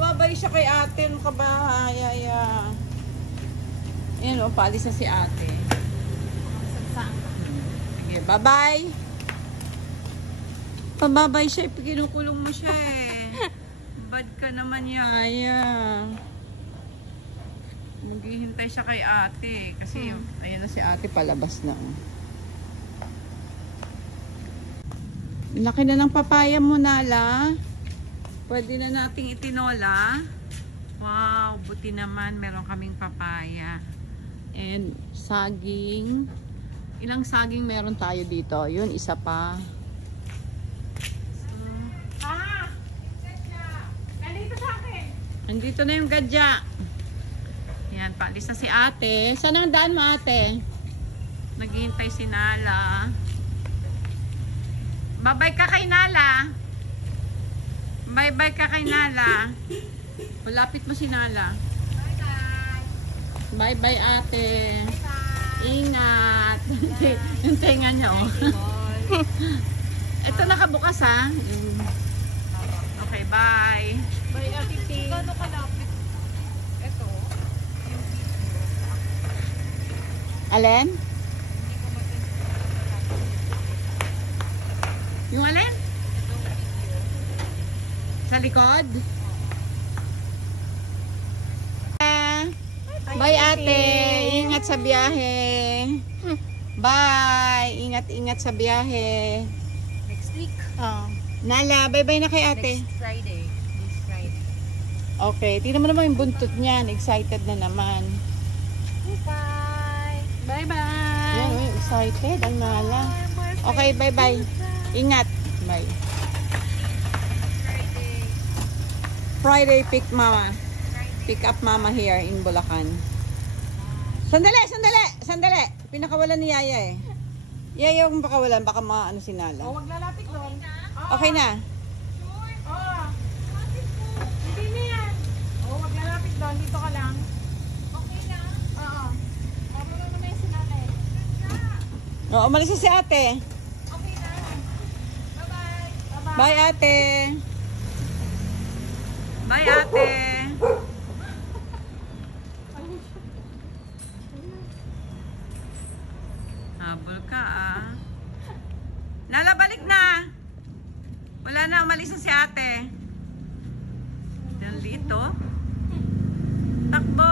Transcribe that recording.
Babay siya kay ate. Ano ka ba? Ayan, o, paalis na si ate. Sige, bye-bye. Pababay siya. Kinukulong mo siya eh. Bad ka naman, Yaya. Maghihintay siya kay ate. Kasi ayan na si ate, palabas na. Laki na ng papaya mo, Nala. Pwede na nating itinola. Wow, buti naman. Meron kaming papaya. And saging. Ilang saging meron tayo dito? Yun, isa pa. Nandito sa akin. Nandito na yung gadya. Yan, paalis na si ate. Saan ang daan mo, ate? Naghihintay si Nala. Bye-bye ka kay Nala. Bye-bye ka kay Nala. Malapit mo si Nala. Bye-bye. Bye-bye, ate. Bye-bye. Ingat. Yung tenga niya, oh. Ito nakabukas, ha? Okay, bye. Bye, Ate Ting. Gano'n kalapit? Ito. Alin? Yung alin? Sa likod? Bye, ate. Ingat sa biyahe. Bye. Ingat-ingat sa biyahe. Next week. Nala, bye-bye na kay ate. Next Friday. This Friday. Okay, tingnan mo naman yung buntot niyan. Excited na naman. Bye. Bye-bye. Yan, excited ang Nala. Okay, bye-bye. Ingat. Bye. Friday. Friday, pick mama. Pick up mama here in Bulacan. Sandali, sandali, sandali. Pinakawalan ni Yaya eh. Yaya, huwag pakawalan. Baka maano si Nala. Wag lalapit doon. Okay na. Hindi na yan. Wag lalapit doon. Dito ka lang. Okay na? Oo. Marunong naman yung sinanay. O, umalis na si ate. Okay na. Bye-bye. Bye-bye. Bye, ate. Bye, ate. Habol ka, ah. Nala, balik na. Wala na, umalis na si ate. Dito. Takbo.